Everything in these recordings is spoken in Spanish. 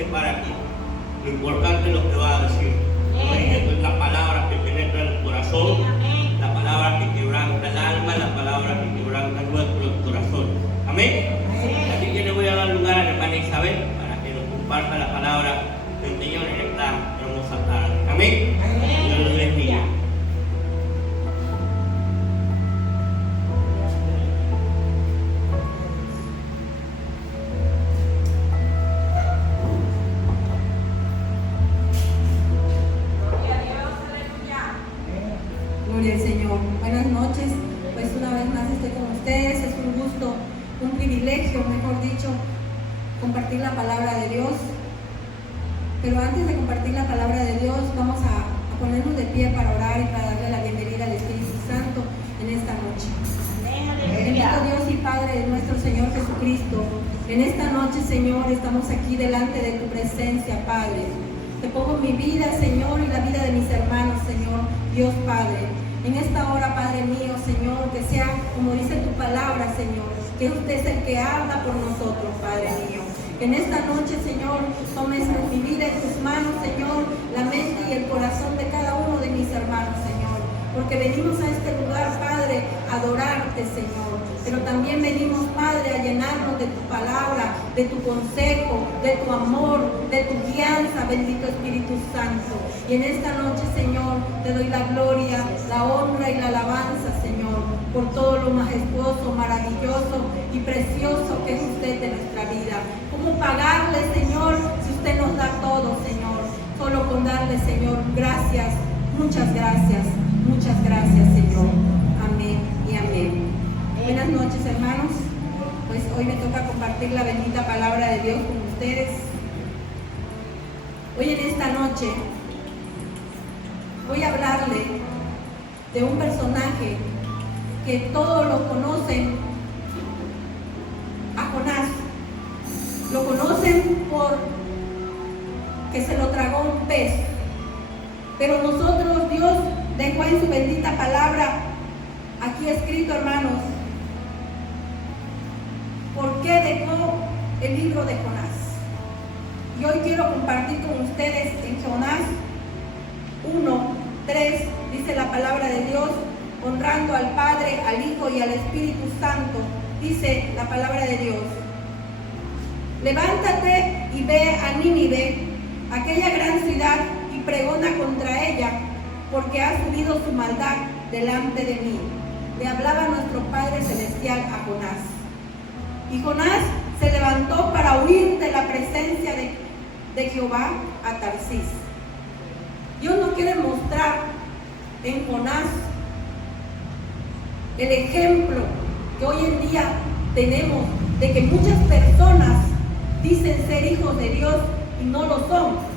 dice para ti. Lo importante es lo que va a decir. Esto es la palabra que penetra el corazón, la palabra que quebranta el alma, la palabra que quebranta nuestro corazón. Amén. Así que le voy a dar lugar a la hermana Isabel para que nos comparta la palabra del Señor en esta hermosa tarde. Amén. Dios los bendiga. Gloria al Señor. Buenas noches. Pues una vez más estoy con ustedes. Es un gusto, un privilegio, mejor dicho, compartir la palabra de Dios. Pero antes de compartir la palabra de Dios, vamos a ponernos de pie para orar y para darle la bienvenida al Espíritu Santo en esta noche. Bendito Dios y Padre de nuestro Señor Jesucristo. En esta noche, Señor, estamos aquí delante de tu presencia, Padre. Te pongo mi vida, Señor, y la vida de mis hermanos, Señor, Dios Padre. En esta hora, Padre mío, Señor, que sea como dice tu palabra, Señor, que usted es el que habla por nosotros, Padre mío. En esta noche, Señor, tomes mi vida en tus manos, Señor, la mente y el corazón de cada uno de mis hermanos, Señor. Porque venimos a este lugar, Padre, a adorarte, Señor. Pero también venimos, Padre, a llenarnos de tu palabra, de tu consejo, de tu amor, de tu guianza, bendito Espíritu Santo. Y en esta noche, Señor, te doy la gloria, la honra y la alabanza, Señor, por todo lo majestuoso, maravilloso y precioso que es usted de nuestra vida. ¿Cómo pagarle, Señor, si usted nos da todo, Señor? Solo con darle, Señor, gracias, muchas gracias, Señor. Amén y amén. Buenas noches, hermanos. Pues hoy me toca compartir la bendita palabra de Dios con ustedes. Hoy en esta noche voy a hablarle de un personaje que todos lo conocen, a Jonás. Lo conocen por que se lo tragó un pez. Pero nosotros, Dios dejó en su bendita palabra, aquí escrito, hermanos, ¿por qué dejó el libro de Jonás? Y hoy quiero compartir con ustedes en Jonás 1:3, dice la palabra de Dios, honrando al Padre, al Hijo y al Espíritu Santo, dice la palabra de Dios. Levántate y ve a Nínive, aquella gran ciudad, y pregona contra ella, porque ha subido su maldad delante de mí. Le hablaba nuestro Padre Celestial a Jonás. Y Jonás se levantó para huir de la presencia de Jehová a Tarsis. Dios nos quiere mostrar en Jonás el ejemplo que hoy en día tenemos de que muchas personas dicen ser hijos de Dios y no lo son.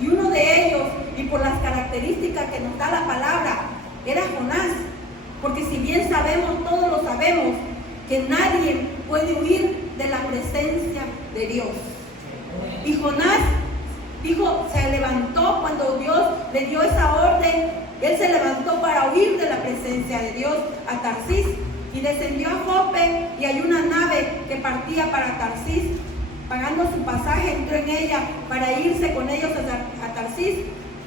Y uno de ellos, y por las características que nos da la palabra, era Jonás. Porque si bien sabemos, todos lo sabemos, que nadie puede huir de la presencia de Dios. Y Jonás dijo, se levantó cuando Dios le dio esa orden, él se levantó para huir de la presencia de Dios a Tarsis y descendió a Jope, y hay una nave que partía para Tarsis. Pagando su pasaje, entró en ella para irse con ellos a Tarsis,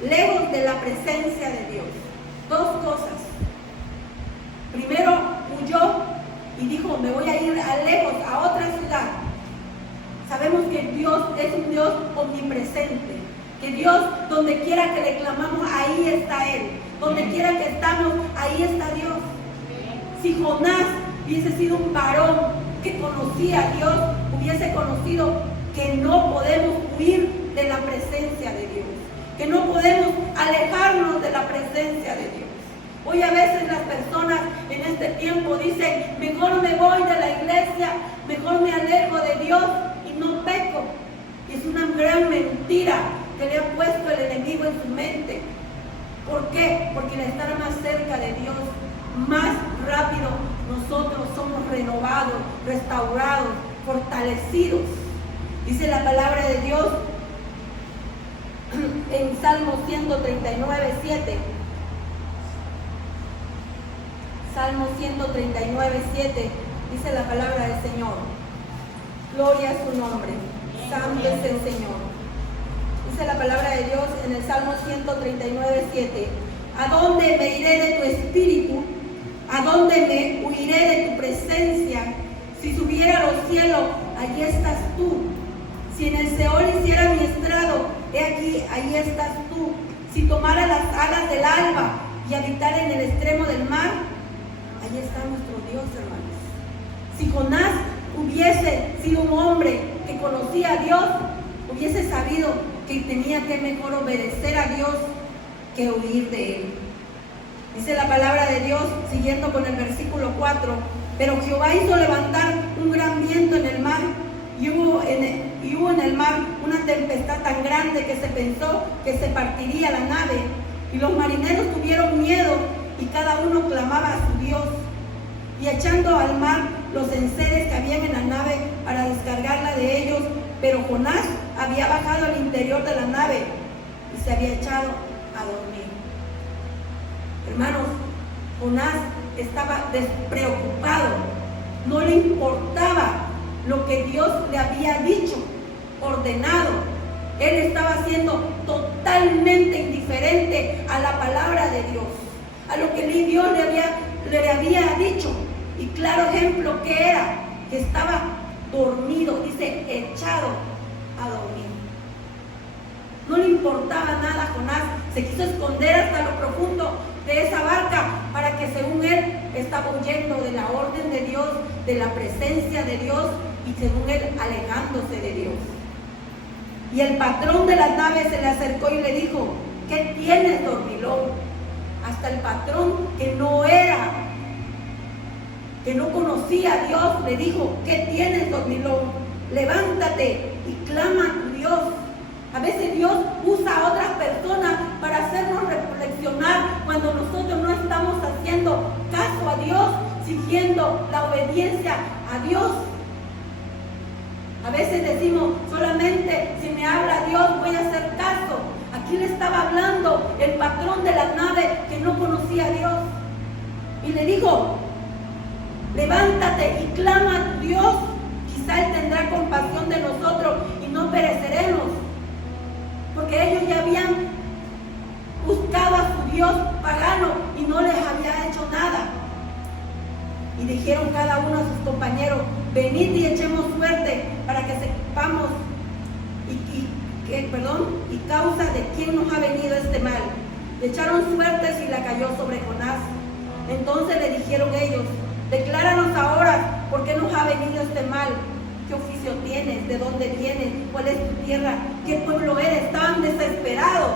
lejos de la presencia de Dios. Dos cosas. Primero, huyó y dijo, me voy a ir lejos, a otra ciudad. Sabemos que Dios es un Dios omnipresente, que Dios, donde quiera que le clamamos, ahí está Él. Donde quiera que estamos, ahí está Dios. Si Jonás hubiese sido un varón que conocía a Dios, hubiese conocido que no podemos huir de la presencia de Dios, que no podemos alejarnos de la presencia de Dios. Hoy a veces las personas en este tiempo dicen, mejor me voy de la iglesia, mejor me alejo de Dios y no peco. Y es una gran mentira que le ha puesto el enemigo en su mente. ¿Por qué? Porque al estar más cerca de Dios, más rápido nosotros somos renovados, restaurados, fortalecidos. Dice la palabra de Dios en Salmo 139:7. Salmo 139:7 dice la palabra del Señor. Gloria a su nombre. Santo es el Señor. Dice la palabra de Dios en el Salmo 139:7. ¿A dónde me iré de tu espíritu? ¿A dónde me huiré de tu presencia? Si subiera a los cielos, allí estás tú. Si en el Seol hiciera mi estrado, he aquí, ahí estás tú. Si tomara las alas del alba y habitara en el extremo del mar, ahí está nuestro Dios, hermanos. Si Jonás hubiese sido un hombre que conocía a Dios, hubiese sabido que tenía que mejor obedecer a Dios que huir de él. Dice la palabra de Dios, siguiendo con el versículo 4, pero Jehová hizo levantar un gran viento en el mar, y hubo en el mar una tempestad tan grande que se pensó que se partiría la nave, y los marineros tuvieron miedo, y cada uno clamaba a su Dios, y echando al mar los enseres que habían en la nave para descargarla de ellos, pero Jonás había bajado al interior de la nave y se había echado a dormir. Hermanos, Jonás estaba despreocupado, no le importaba lo que Dios le había dicho, ordenado. Él estaba siendo totalmente indiferente a la palabra de Dios, a lo que Dios le había dicho. Y claro ejemplo que era, que estaba dormido, dice, echado a dormir. No le importaba nada a Jonás, se quiso esconder hasta lo profundo de esa barca para que según él estaba huyendo de la orden de Dios, de la presencia de Dios y según él alejándose de Dios. Y el patrón de la nave se le acercó y le dijo, ¿qué tienes, dormilón? Hasta el patrón que no conocía a Dios, le dijo, ¿qué tienes, dormilón? Levántate y clama a tu Dios. A veces Dios usa a otras personas para hacernos reflexionar cuando nosotros no estamos haciendo caso a Dios, siguiendo la obediencia a Dios. A veces decimos, solamente si me habla Dios voy a hacer caso. Aquí le estaba hablando el patrón de la nave que no conocía a Dios. Y le dijo, levántate y clama a tu Dios. Quizá Él tendrá compasión de nosotros y no pereceremos. Porque ellos ya habían buscado a su Dios pagano y no les había hecho nada. Y dijeron cada uno a sus compañeros, venid y echemos suerte para que sepamos y causa de quién nos ha venido este mal. Le echaron suertes y la cayó sobre Jonás. Entonces le dijeron ellos, decláranos ahora por qué nos ha venido este mal. ¿Qué oficio tienes? ¿De dónde vienes? ¿Cuál es tu tierra? ¿Qué pueblo eres? Estaban desesperados.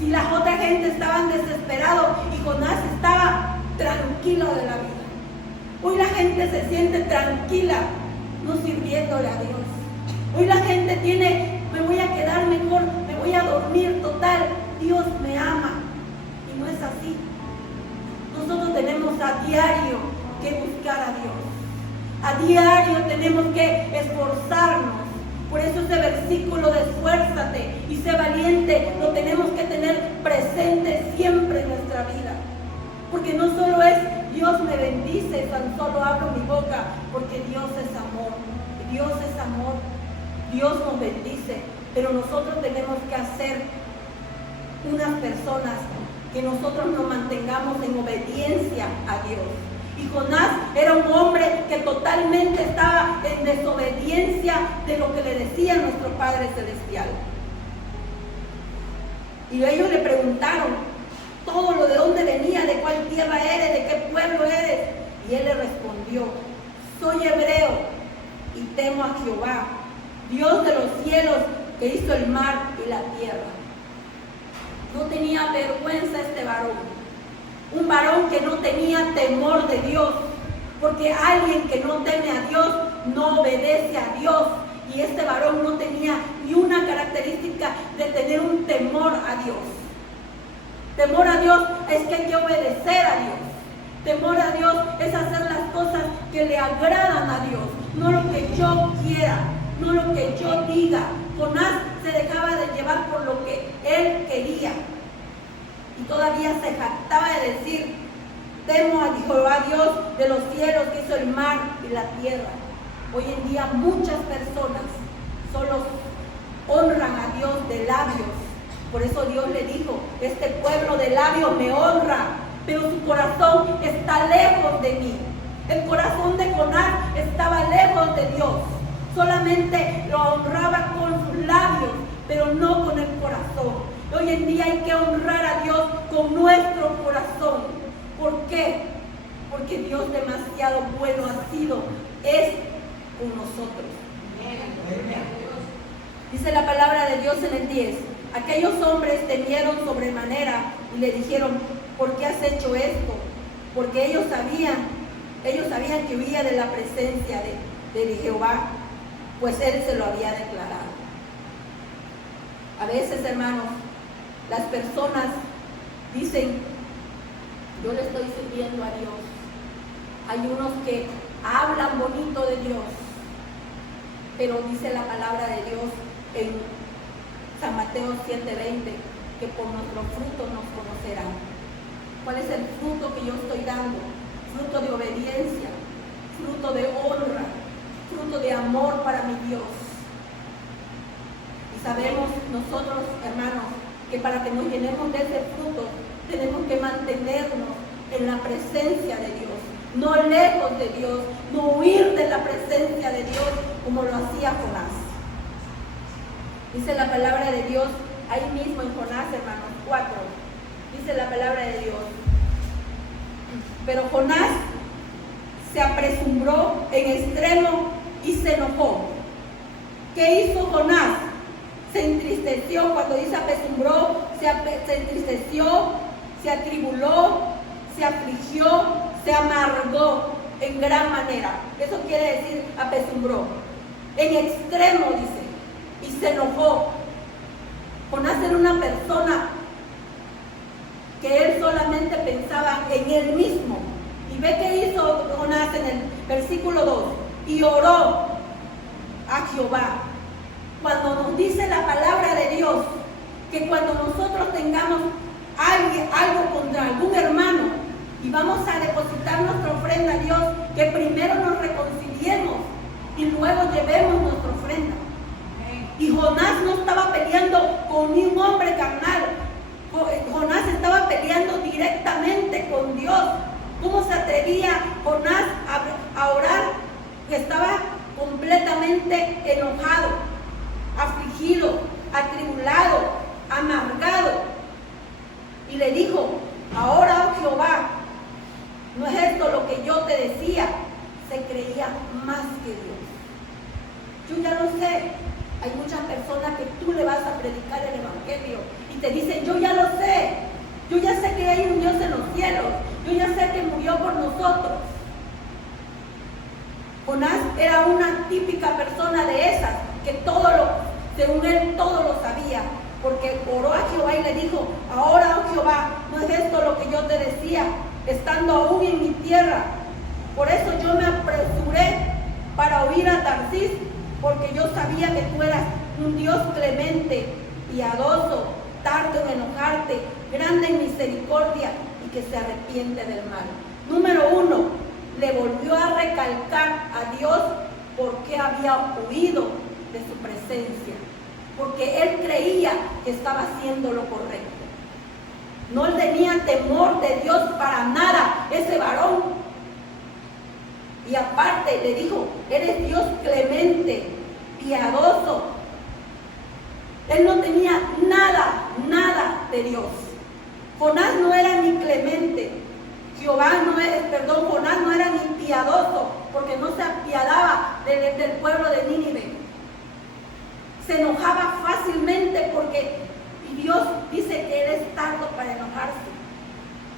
Si las otras gente estaban desesperados y Jonás estaba tranquilo de la vida. Hoy la gente se siente tranquila, no sirviéndole a Dios. Hoy la gente me voy a quedar mejor, me voy a dormir, total, Dios me ama. Y no es así. Nosotros tenemos a diario que buscar a Dios. A diario tenemos que esforzarnos. Por eso ese versículo de esfuérzate y sé valiente lo tenemos que tener presente siempre en nuestra vida. Porque no solo es Dios me bendice, tan solo abro mi boca, porque Dios es amor. Dios es amor. Dios nos bendice. Pero nosotros tenemos que hacer unas personas que nosotros nos mantengamos en obediencia a Dios. Y Jonás era un hombre que totalmente estaba en desobediencia de lo que le decía nuestro Padre Celestial. Y ellos le preguntaron todo lo de dónde venía, de cuál tierra eres, de qué pueblo eres. Y él le respondió, soy hebreo y temo a Jehová, Dios de los cielos, que hizo el mar y la tierra. No tenía vergüenza este varón. Un varón que no tenía temor de Dios, porque alguien que no teme a Dios no obedece a Dios. Y este varón no tenía ni una característica de tener un temor a Dios. Temor a Dios es que hay que obedecer a Dios. Temor a Dios es hacer las cosas que le agradan a Dios, no lo que yo quiera, no lo que yo diga. Jonás se dejaba de llevar por lo que él quería. Y todavía se jactaba de decir, temo a Jehová Dios de los cielos que hizo el mar y la tierra. Hoy en día muchas personas solo honran honran a Dios de labios. Por eso Dios le dijo, este pueblo de labios me honra, pero su corazón está lejos de mí. El corazón de Jonás estaba lejos de Dios. Solamente lo honraba con sus labios, pero no con el corazón. Hoy en día hay que honrar a Dios con nuestro corazón. ¿Por qué? Porque Dios demasiado bueno ha sido, es con nosotros. Dice la palabra de Dios en el 10. Aquellos hombres temieron sobremanera y le dijeron, ¿por qué has hecho esto? Porque ellos sabían que huía de la presencia de Jehová, pues Él se lo había declarado. A veces, hermanos, las personas dicen, yo le estoy sirviendo a Dios. Hay unos que hablan bonito de Dios, pero dice la palabra de Dios en San Mateo 7:20, que por nuestros frutos nos conocerán. ¿Cuál es el fruto que yo estoy dando? Fruto de obediencia, fruto de honra, fruto de amor para mi Dios. Y sabemos nosotros, hermanos, que para que nos llenemos de ese fruto, tenemos que mantenernos en la presencia de Dios, no lejos de Dios, no huir de la presencia de Dios como lo hacía Jonás. Dice la palabra de Dios, ahí mismo en Jonás, hermanos, 4, dice la palabra de Dios. Pero Jonás se apresuró en extremo y se enojó. ¿Qué hizo Jonás? Se entristeció. Cuando dice apresuró, se entristeció, se atribuló, se afligió, se amargó en gran manera. Eso quiere decir apresuró. En extremo, dice. Y se enojó. Jonás era una persona que él solamente pensaba en él mismo. Y ve que hizo Jonás en el versículo 2. Y oró a Jehová. Cuando nos dice la palabra de Dios, que cuando nosotros tengamos algo contra algún hermano y vamos a depositar nuestra ofrenda a Dios, que primero nos reconciliemos y luego llevemos nuestra ofrenda. Y Jonás no estaba peleando con un hombre carnal. Jonás estaba peleando directamente con Dios. ¿Cómo se atrevía Jonás a orar? Que estaba completamente enojado, afligido, atribulado, amargado. Y le dijo, ahora, oh Jehová, ¿no es esto lo que yo te decía? Se creía más que Dios. Yo ya lo sé. Hay muchas personas que tú le vas a predicar el evangelio y te dicen, yo ya lo sé. Yo ya sé que hay un Dios en los cielos. Yo ya sé que murió por nosotros. Jonás era una típica persona de esas, que según él todo lo sabía, porque oró a Jehová y le dijo, ahora, oh Jehová, ¿no es esto lo que yo te decía, estando aún en mi tierra? Por eso yo me apresuré para huir a Tarsis, porque yo sabía que tú eras un Dios clemente, piadoso, tardo en enojarte, grande en misericordia y que se arrepiente del mal. Número 1, le volvió a recalcar a Dios por qué había huido de su presencia, porque él creía que estaba haciendo lo correcto. No tenía temor de Dios para nada ese varón. Y aparte le dijo, eres Dios clemente, piadoso. Él no tenía nada de Dios. Jonás no era ni clemente. Jonás no era ni piadoso, porque no se apiadaba del pueblo de Nínive. Se enojaba fácilmente porque Dios dice que Él es tardo para enojarse.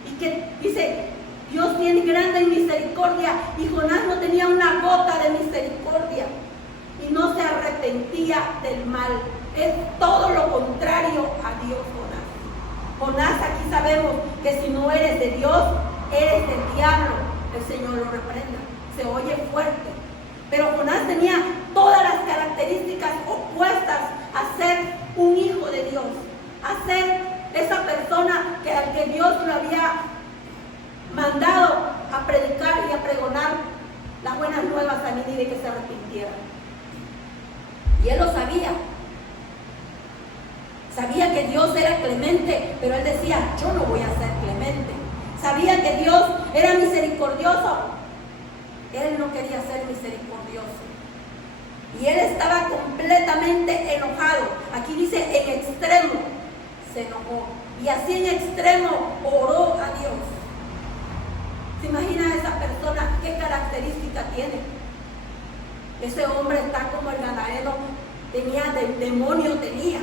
Y que dice, Dios tiene grande misericordia, y Jonás no tenía una gota de misericordia y no se arrepentía del mal. Es todo lo contrario a Dios, Jonás. Jonás, aquí sabemos que si no eres de Dios, eres del diablo. El Señor lo reprenda. Se oye fuerte. Pero Jonás tenía todas las características opuestas a ser un hijo de Dios, a ser esa persona al que Dios lo había mandado a predicar y a pregonar las buenas nuevas a Nínive, que se arrepintiera. Y él lo sabía. Sabía que Dios era clemente, pero él decía, yo no voy a ser clemente. Sabía que Dios era misericordioso. Él no quería ser misericordioso. Y él estaba completamente enojado. Aquí dice en extremo, se enojó. Y así en extremo oró a Dios. ¿Se imagina esa persona qué característica tiene? Ese hombre está como el gadareno, demonio tenía.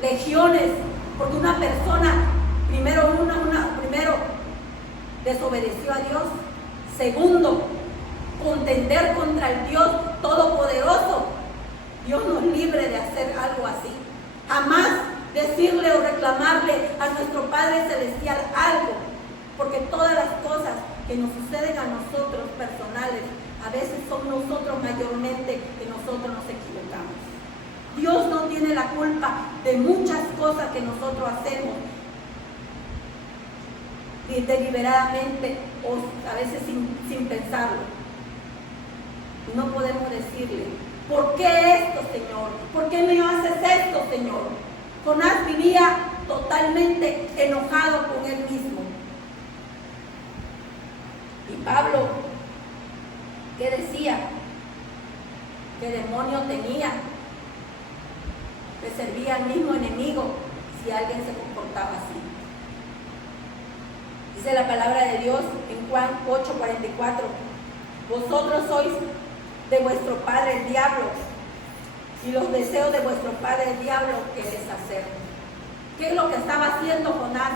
Legiones, porque una persona, primero desobedeció a Dios. Segundo, contender contra el Dios Todopoderoso. Dios nos libre de hacer algo así. Jamás decirle o reclamarle a nuestro Padre Celestial algo, porque todas las cosas que nos suceden a nosotros personales, a veces son nosotros mayormente que nosotros nos equivocamos. Dios no tiene la culpa de muchas cosas que nosotros hacemos deliberadamente o a veces sin pensarlo. No podemos decirle, ¿por qué esto, Señor? ¿Por qué me haces esto, Señor? Jonás vivía totalmente enojado con él mismo. Y Pablo, ¿qué decía? ¿Qué demonio tenía? Le servía al mismo enemigo si alguien se comportaba así. Dice la palabra de Dios en Juan 8:44, vosotros sois de vuestro padre el diablo, y los deseos de vuestro padre el diablo queréis hacer. ¿Qué es lo que estaba haciendo Jonás?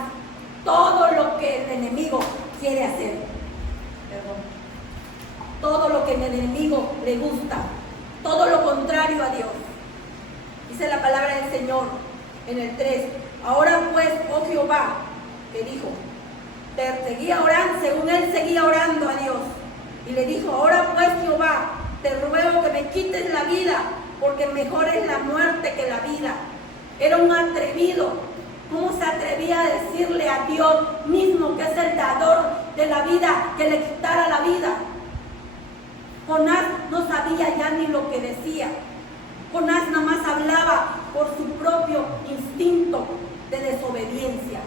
Todo lo que el enemigo quiere hacer. Todo lo que el enemigo le gusta, todo lo contrario a Dios. Dice la palabra del Señor en el 3, ahora pues, oh Jehová, le dijo, seguía orando, según él seguía orando a Dios, y le dijo, ahora pues Jehová, te ruego que me quites la vida, porque mejor es la muerte que la vida. Era un atrevido. ¿Cómo se atrevía a decirle a Dios mismo, que es el dador de la vida, que le quitara la vida? Jonás no sabía ya ni lo que decía. Jonás nada más hablaba por su propio instinto de desobediencia.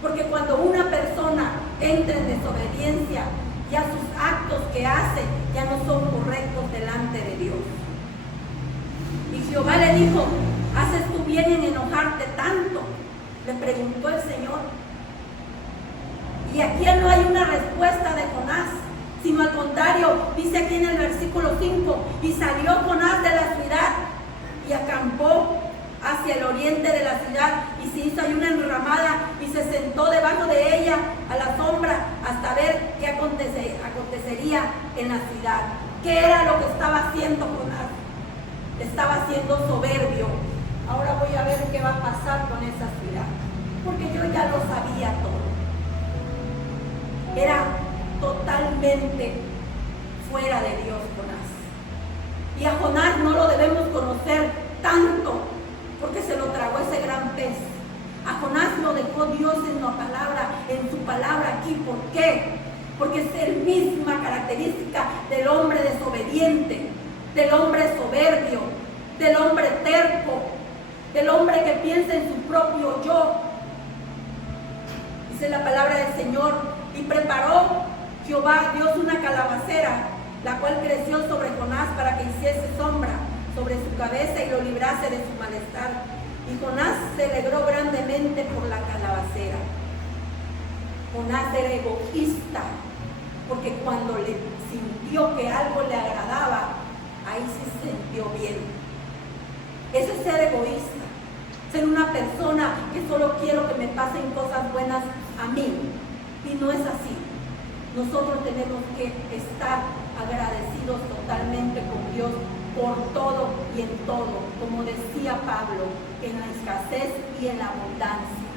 Porque cuando una persona entra en desobediencia, ya sus actos que hace ya no son correctos delante de Dios. Y Jehová le dijo, ¿haces tú bien en enojarte tanto? Le preguntó el Señor. Y aquí no hay una respuesta de Jonás, sino al contrario, dice aquí en el versículo 5, y salió Jonás de la ciudad y acampó hacia el oriente de la ciudad, y se hizo ahí una enramada y se sentó debajo de ella a la sombra hasta ver qué acontecería en la ciudad. ¿Qué era lo que estaba haciendo Jonás? Estaba siendo soberbio. Ahora voy a ver qué va a pasar con esa ciudad, porque yo ya lo sabía todo. Era totalmente fuera de Dios Jonás. Y a Jonás no lo debemos conocer tanto, porque se lo tragó ese gran pez. A Jonás lo dejó Dios en su palabra aquí. ¿Por qué? Porque es la misma característica del hombre desobediente, del hombre soberbio, del hombre terco, del hombre que piensa en su propio yo. Dice la palabra del Señor, y preparó Jehová Dios una calabacera, la cual creció sobre Jonás para que hiciese sombra sobre su cabeza y lo librase de su malestar. Y Jonás se alegró grandemente por la calabacera. Jonás era egoísta, porque cuando le sintió que algo le agradaba, ahí se sintió bien. Eso es ser egoísta, ser una persona que solo quiero que me pasen cosas buenas a mí. Y no es así. Nosotros tenemos que estar agradecidos totalmente con Dios por todo y en todo, como decía Pablo, en la escasez y en la abundancia.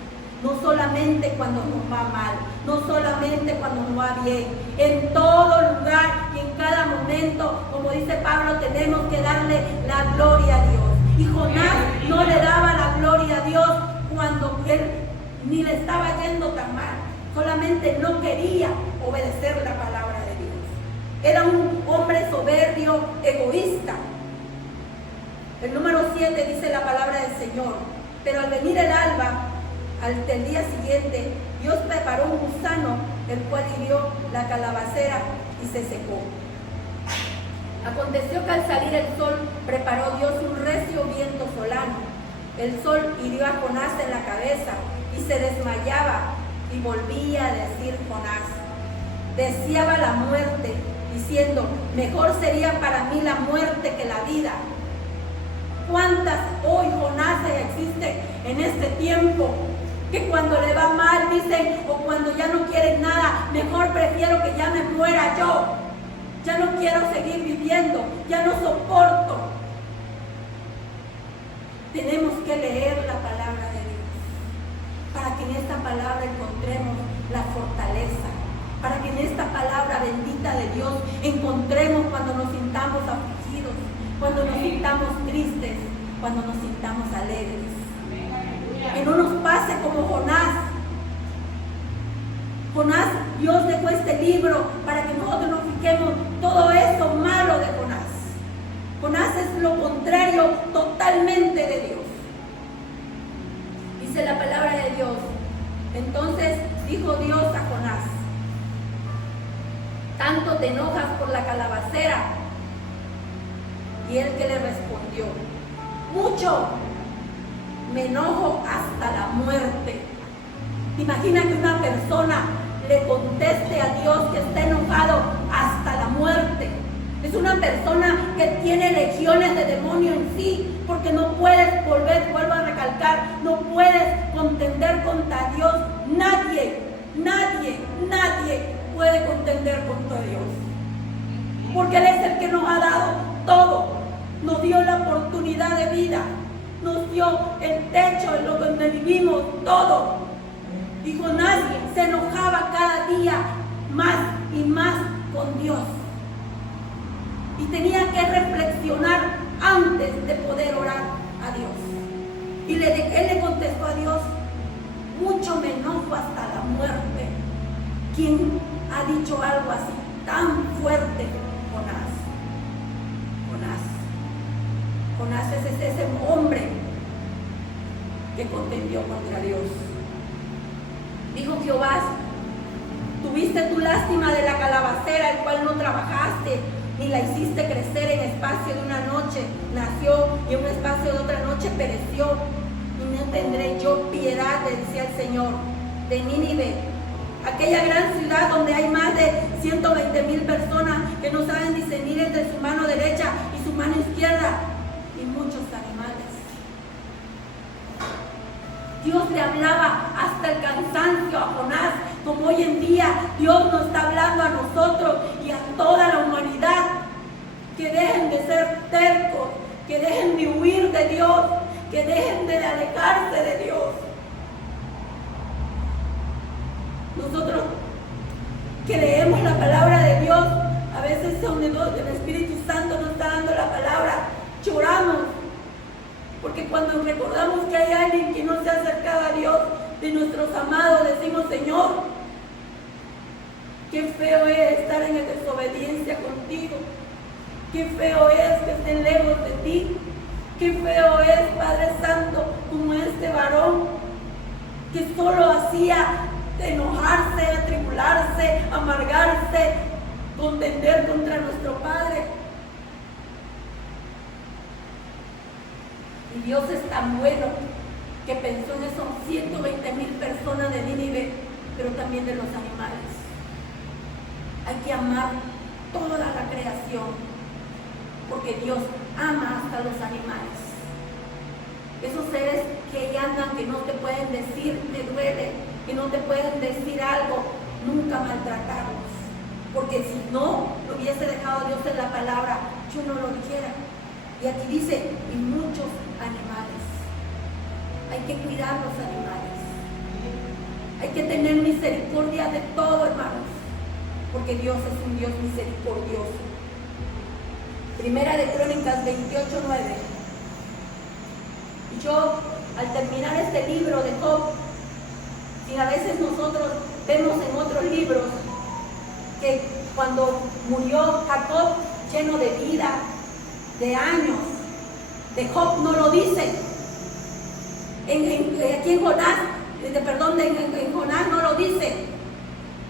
No solamente cuando nos va mal, no solamente cuando nos va bien, en todo lugar y en cada momento, como dice Pablo, tenemos que darle la gloria a Dios. Y Jonás no le daba la gloria a Dios cuando él ni le estaba yendo tan mal, solamente no quería obedecer la palabra de Dios. Era un hombre soberbio, egoísta. El número 7 dice la palabra del Señor: pero al venir el alba, del día siguiente, Dios preparó un gusano, el cual hirió la calabacera y se secó. Aconteció que al salir el sol, preparó Dios un recio viento solano. El sol hirió a Jonás en la cabeza y se desmayaba, y volvía a decir Jonás: deseaba la muerte, diciendo: mejor sería para mí la muerte que la vida. ¿Cuántas hoy Jonases existen en este tiempo? Que cuando le va mal dicen, o cuando ya no quieren nada, mejor prefiero que ya me muera yo. Ya no quiero seguir viviendo, ya no soporto. Tenemos que leer la palabra de Dios, para que en esta palabra encontremos la fortaleza, para que en esta palabra bendita de Dios encontremos cuando nos sintamos afligidos, cuando nos sintamos tristes, cuando nos sintamos alegres. Que no nos pase como Jonás. Jonás, Dios dejó este libro para que nosotros nos fijemos todo esto malo de Jonás. Jonás es lo contrario totalmente de Dios. Dice la palabra de Dios: entonces dijo Dios a Jonás: ¿tanto te enojas por la calabacera? Y él que le respondió: mucho, me enojo hasta la muerte. Imagina que una persona le conteste a Dios que está enojado hasta la muerte. Es una persona que tiene legiones de demonios en sí, porque no puedes vuelvo a recalcar, no puedes contender contra Dios. Nadie puede contender contra Dios, porque Él es el que nos ha dado todo, nos dio la oportunidad de vida, nos dio el techo en lo donde vivimos, todo. Y Jonás se enojaba cada día más y más con Dios. Y tenía que reflexionar antes de poder orar a Dios. Y él le contestó a Dios: mucho me enojo hasta la muerte. ¿Quién ha dicho algo así tan fuerte? Jonás es ese hombre que contendió contra Dios. Dijo Jehová: tuviste tu lástima de la calabacera, el cual no trabajaste, ni la hiciste crecer en espacio de una noche, nació, y en un espacio de otra noche pereció. Y no tendré yo piedad, decía el Señor, de Nínive, aquella gran ciudad donde hay más de 120,000 personas que no saben discernir entre su mano derecha y su mano izquierda, y muchos animales. Dios le hablaba hasta el cansancio a Jonás, como hoy en día Dios nos está hablando a nosotros y a toda la humanidad, que dejen de ser tercos, que dejen de huir de Dios, que dejen de alejarse de Dios. Nosotros que leemos la palabra de Dios, a veces donde el Espíritu Santo nos está dando la palabra, lloramos, porque cuando recordamos que hay alguien que no se ha acercado a Dios, de nuestros amados, decimos: Señor, qué feo es estar en desobediencia contigo, qué feo es que estén lejos de ti, qué feo es, Padre Santo, como este varón que solo hacía enojarse, atribularse, amargarse, contender contra nuestro Padre. Y Dios es tan bueno que pensó en esos 120,000 personas de Nínive, pero también de los animales. Hay que amar toda la creación, porque Dios ama hasta los animales. Esos seres que ahí andan, que no te pueden decir me duele, que no te pueden decir algo, nunca maltratarlos, porque si no lo hubiese dejado Dios en la palabra, yo no lo dijera. Y aquí dice: y muchos animales. Hay que cuidar los animales, hay que tener misericordia de todo, hermanos, porque Dios es un Dios misericordioso. Primera de Crónicas 28:9. Y yo, al terminar este libro de Job, y a veces nosotros vemos en otros libros que cuando murió Jacob, lleno de vida, de años, De Job no lo dice. Aquí en Jonás, en Jonás no lo dice.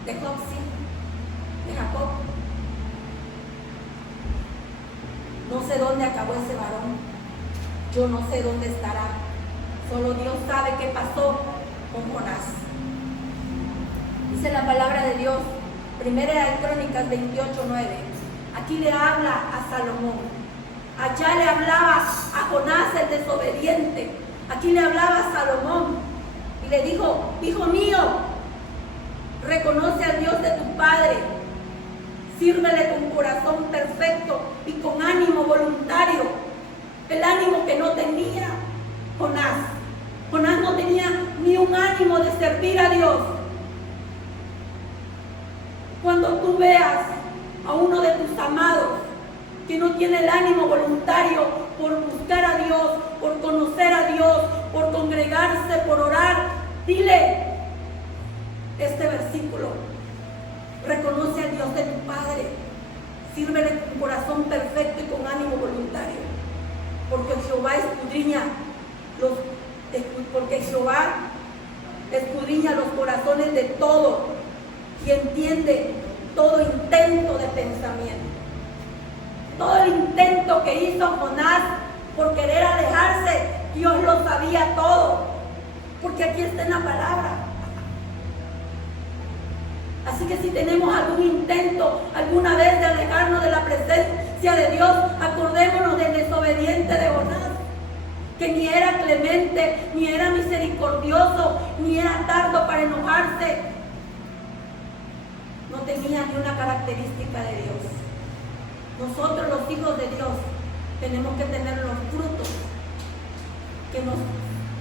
De Job sí. De Jacob. No sé dónde acabó ese varón. Yo no sé dónde estará. Solo Dios sabe qué pasó con Jonás. Dice la palabra de Dios, Primera de Crónicas 28:9. Aquí le habla a Salomón. Allá le hablaba a Jonás el desobediente. Aquí le hablaba a Salomón y le dijo: hijo mío, reconoce al Dios de tu padre, sírvele con corazón perfecto y con ánimo voluntario, el ánimo que no tenía Jonás. Jonás no tenía ni un ánimo de servir a Dios. Cuando tú veas a uno de tus amados que no tiene el ánimo voluntario por buscar a Dios, por conocer a Dios, por congregarse, por orar, dile este versículo: reconoce al Dios de tu Padre, sírvele con corazón perfecto y con ánimo voluntario, porque Jehová escudriña los corazones de todo y entiende todo intento de pensamiento. Todo el intento que hizo Jonás por querer alejarse, Dios lo sabía todo, porque aquí está en la palabra. Así que si tenemos algún intento alguna vez de alejarnos de la presencia de Dios, acordémonos del desobediente de Jonás, que ni era clemente, ni era misericordioso, ni era tardo para enojarse. No tenía ni una característica de Dios. Nosotros, los hijos de Dios, tenemos que tener los frutos que nos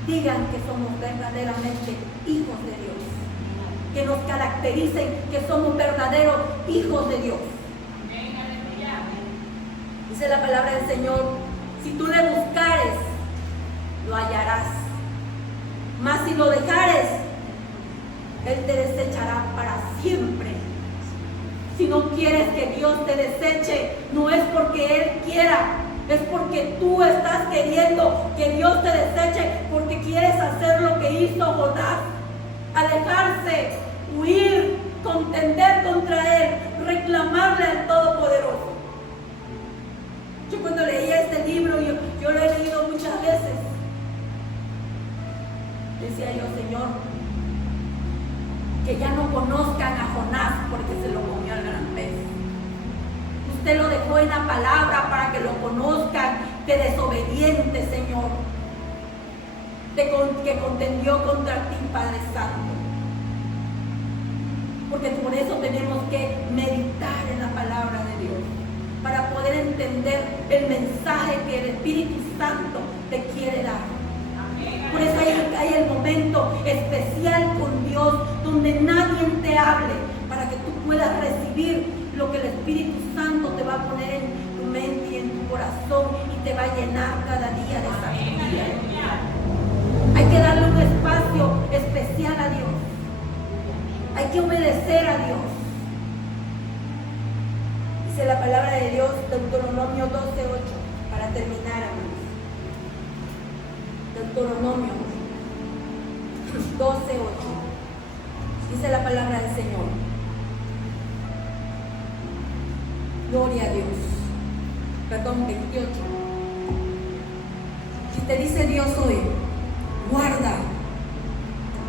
digan que somos verdaderamente hijos de Dios, que nos caractericen que somos verdaderos hijos de Dios. Dice la palabra del Señor: si tú le buscares, lo hallarás, mas si lo dejares, Él te desechará para siempre. Si no quieres que Dios te deseche, no es porque Él quiera, es porque tú estás queriendo que Dios te deseche, porque quieres hacer lo que hizo Jonás: alejarse, huir, contender contra Él, reclamarle al Todopoderoso. Yo cuando leía este libro, yo lo he leído muchas veces, decía yo: Señor, que ya no conozcan a Jonás porque se lo comió el gran pez. Usted lo dejó en la palabra para que lo conozcan de desobediente, Señor, que contendió contra ti, Padre Santo. Porque por eso tenemos que meditar en la palabra de Dios, para poder entender el mensaje que el Espíritu Santo te quiere dar. Por eso hay el momento especial con Dios, donde nadie te hable, para que tú puedas recibir lo que el Espíritu Santo te va a poner en tu mente y en tu corazón, y te va a llenar cada día de sabiduría. Hay que darle un espacio especial a Dios. Hay que obedecer a Dios. Dice la palabra de Dios, Deuteronomio 12:8, para terminar, amigos. Deuteronomio 12:8. Dice la palabra del Señor. Gloria a Dios. Perdón, 28. Si te dice Dios hoy: guarda,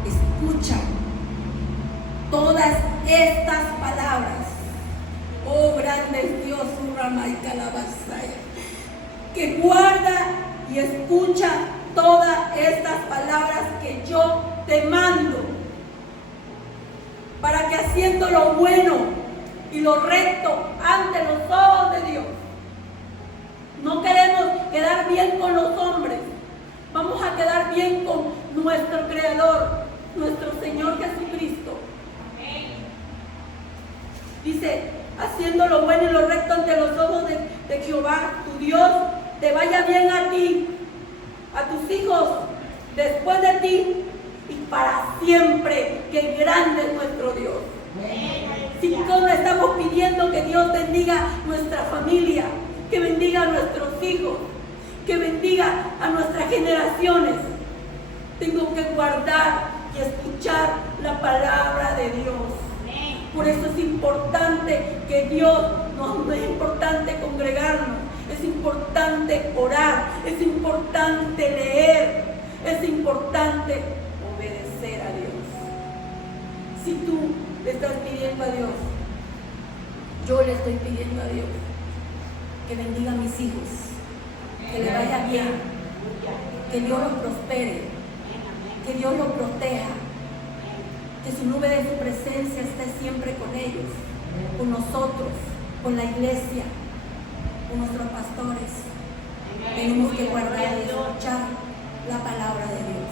escucha todas estas palabras. Oh, grande es Dios, Urama y Calabazaya, que guarda y escucha todas estas palabras que yo te mando, para que haciendo lo bueno y lo recto ante los ojos de Dios. No queremos quedar bien con los hombres, vamos a quedar bien con nuestro Creador, nuestro Señor Jesucristo. Dice: haciendo lo bueno y lo recto ante los ojos de Jehová, tu Dios, te vaya bien a ti, a tus hijos después de ti y para siempre, que grande es nuestro Dios. Si todos estamos pidiendo que Dios bendiga nuestra familia, que bendiga a nuestros hijos, que bendiga a nuestras generaciones. Tengo que guardar y escuchar la palabra de Dios. Por eso es importante que Dios, no es importante congregarnos, es importante orar, es importante leer, es importante obedecer a Dios. Si tú le estás pidiendo a Dios, yo le estoy pidiendo a Dios que bendiga a mis hijos, que le vaya bien, que Dios los prospere, que Dios los proteja, que su nube de su presencia esté siempre con ellos, con nosotros, con la iglesia, con nuestros pastores. Tenemos que guardar y escuchar la palabra de Dios.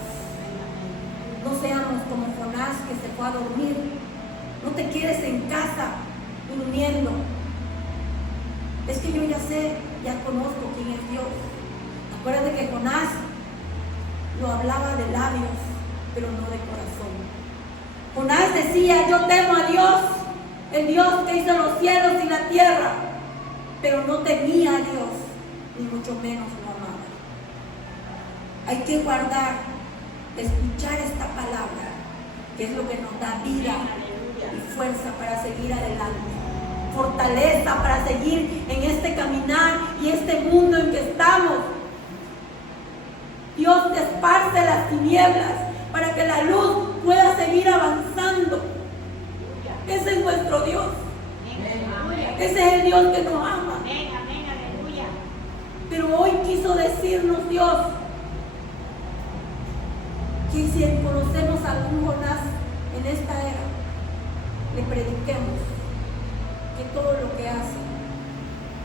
No seamos como Jonás, que se fue a dormir. No te quedes en casa durmiendo. Es que yo ya sé, ya conozco quién es Dios. Acuérdate que Jonás lo hablaba de labios, pero no de corazón. Jonás decía: yo temo a Dios, el Dios que hizo los cielos y la tierra, pero no temía a Dios, ni mucho menos lo amaba. Hay que guardar, escuchar esta palabra, que es lo que nos da vida y fuerza para seguir adelante, fortaleza para seguir en este caminar y este mundo en que estamos. Dios te esparce las tinieblas para que la luz pueda seguir avanzando. Ese es nuestro Dios. Ese es el Dios que nos ama. Pero hoy quiso decirnos Dios que si conocemos a algún Jonás en esta era, le prediquemos que todo lo que hace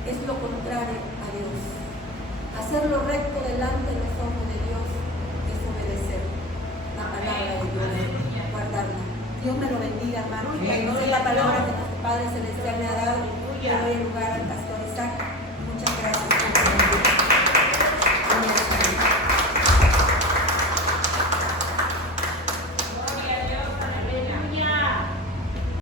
es lo contrario a Dios. Hacer lo recto delante de los ojos de Dios es obedecer la palabra de Dios, guardarla. Dios me lo bendiga, hermano. Esa es la palabra que nuestro Padre Celestial me ha dado. Le doy el lugar al